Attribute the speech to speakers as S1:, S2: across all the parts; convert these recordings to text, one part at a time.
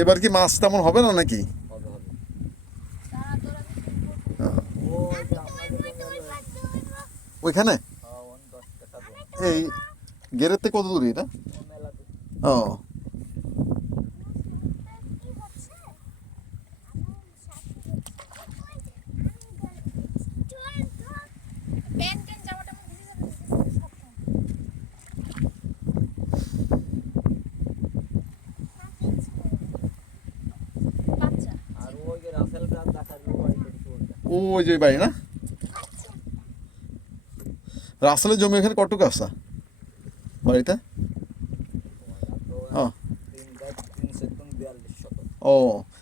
S1: এবার কি মাছ তেমন হবে না নাকি? ওইখানে?
S2: হ্যাঁ,
S1: এই গেরের থেকে কত দূরে এটা?
S2: ও মেলাতে
S1: ও
S3: প্যান্ট ট্যান্ট জামাটা আমার ভিজে যাবে ভিজে যাবে, সব সময়। বাচ্চা
S2: আর ওই যে রাসেল গাছ দেখার যে বাড়ি করেছে ওইটা
S1: ওই যে বাড়ি না? রাসেলের জমি এখানে কটুক আছে? বাড়িতে?
S2: তো
S1: ও
S2: তিন গাছ তিন সেকন্ড বিয়াল্লিশ শতক
S1: ও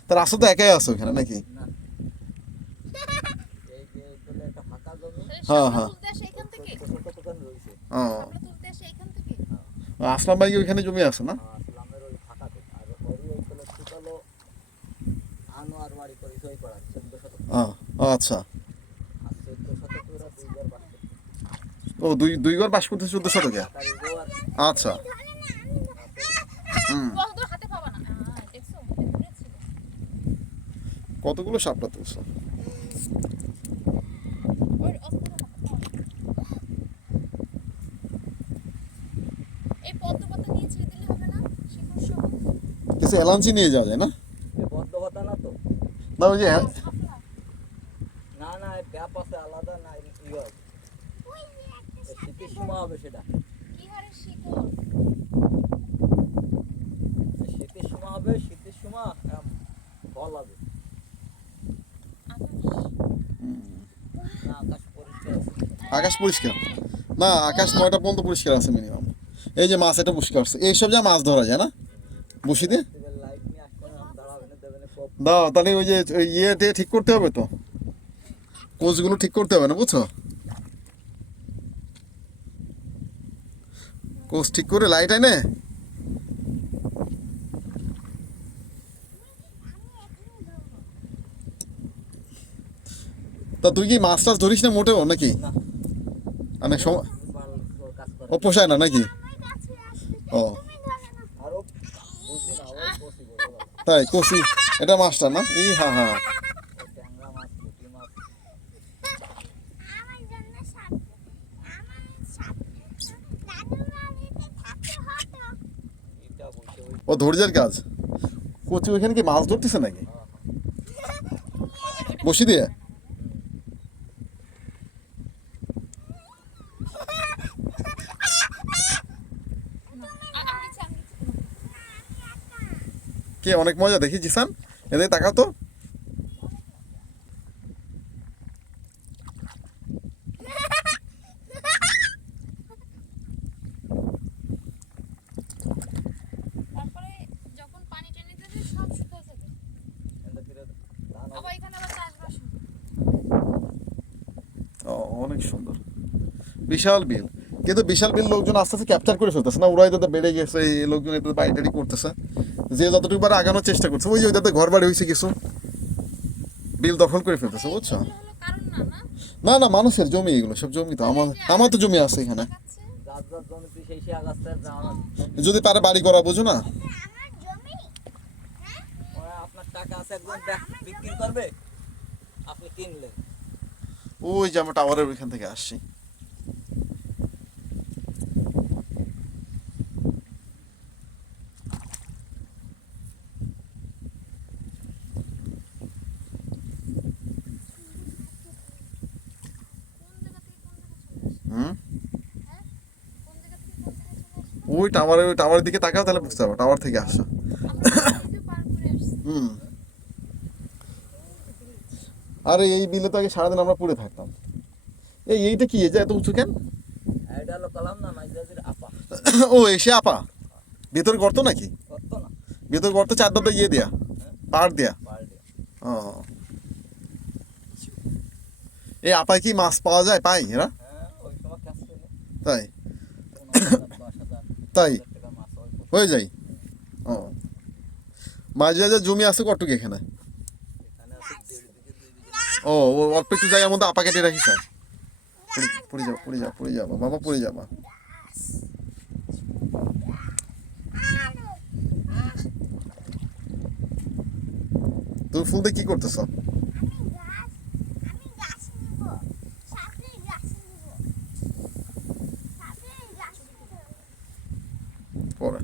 S1: তা রাস্তা তো একাই আছে ওখানে নাকি হ্যাঁ, হ্যাঁ।
S3: আসে আসে এখান
S1: আসলাম ভাই ওইখানে জমি আছে না?
S2: আর
S1: আচ্ছা। ও দুই দুই ঘর বাস করতে চোদ্দ শতকে আচ্ছা। কতগুলো সাপটা তুলছো? কিছু এলাঞ্চি নিয়ে যাওয়া যায় না
S2: না
S1: ওই যে
S2: ব্যাপ আছে আলাদা না ইয়ে আছে। শীতের সময় হবে সেটা।
S3: কি
S2: শীতের সময় হবে শীতের সময় ফল হবে
S3: আকাশ?
S2: না আকাশ পরিষ্কার আছে।
S1: আকাশ পরিষ্কার? না আকাশ নয়টা পর্যন্ত পরিষ্কার আছে মিনিমাম এই যে মাছ এটা পরিষ্কার আছে এইসব যা মাছ ধরা যায় না? বসি দিয়ে
S2: এবার লাইট নিয়ে আসবে দাঁড়াবে না দেবে না
S1: দাও তাহলে ওই যে ইয়ে টিয়ে ঠিক করতে হবে তো? কোচগুলো ঠিক করতে হবে না বুঝছ? কোচ ঠিক করে লাইট আনে। তা তুই কি মাছ টাছ ধরিস না মোটেও নাকি? অনেক সময় ও পোষায় না নাকি? ও। তাই কষি এটা মাছটা না? ই হ্যাঁ হ্যাঁ
S2: ওই ট্যাংরা মাছ পুঁটি মাছ
S4: আমার জন্য সাপ আমার সাপ দাদু বাড়িতে থাকতে হতো
S2: এটা বলছে ওই
S1: ও ধৈর্যের কাজ। কচি, ওইখানে কি মাছ ধরতেছে নাকি? বসি দিয়ে। কে, অনেক মজা দেখি জিসান? এদের তাকাও তো। অনেক সুন্দর। বিশাল বিল। কিন্তু বিশাল বিল লোকজন আস্তে আস্তে ক্যাপচার করে ফেলতেছে না ওরাই যাতে বেড়ে গেছে এই লোকজন এটা বাইটারি করতেছে। যে যতটুকু পারে আগানোর চেষ্টা করছে। ওই যে ওইটাতে ঘর বাড়ি হয়েছে কিছু। বিল দখল করে ফেলতেছে বুঝছ?
S3: না
S1: না? মানুষের জমি এগুলো সব জমি তো। আমার আমার তো জমি আছে এখানে। যদি পারে বাড়ি করা বুঝো না।
S4: আমার জমি
S2: ওরা আপনার টাকা আছে ব্যাগ বিক্রি করবে? আপনি কিনলেন।
S1: ওই যে আমরা টাওয়ারের ওইখান থেকে আসছি।
S3: আসে আসে
S1: ওই টাওয়ারের ওই টাওয়ারের দিকে তাকাও তাহলে বুঝতে পারব টাওয়ার থেকে আসছি। হুম। আরে এই বিলে তো আগে সারাদিন আমরা পড়ে থাকতাম। এই এইটা কি? এই যে এত উঁচু কেন? ও এসে আপা? ভেতর গর্ত নাকি? ভেতর গর্ত চার ডাবটা ইয়ে দেয়া পাড় দেয়া। ও। এই আপায় কি মাছ পাওয়া যায়? পাই এরা?
S2: হ্যাঁ
S1: তাই। তাই।
S2: হয়
S1: যায়। ও। মাঝে মাঝে জমি আছে কটুক এখানে। ও অল্প একটু জায়গার মধ্যে আপা কেটে রাখি, স্যার। পড়ে যাবা পড়ে যাবা, পড়ে যাব, বাবা, পড়ে যাবা। তুমি ফুল দিয়ে কি করতেছ? পরে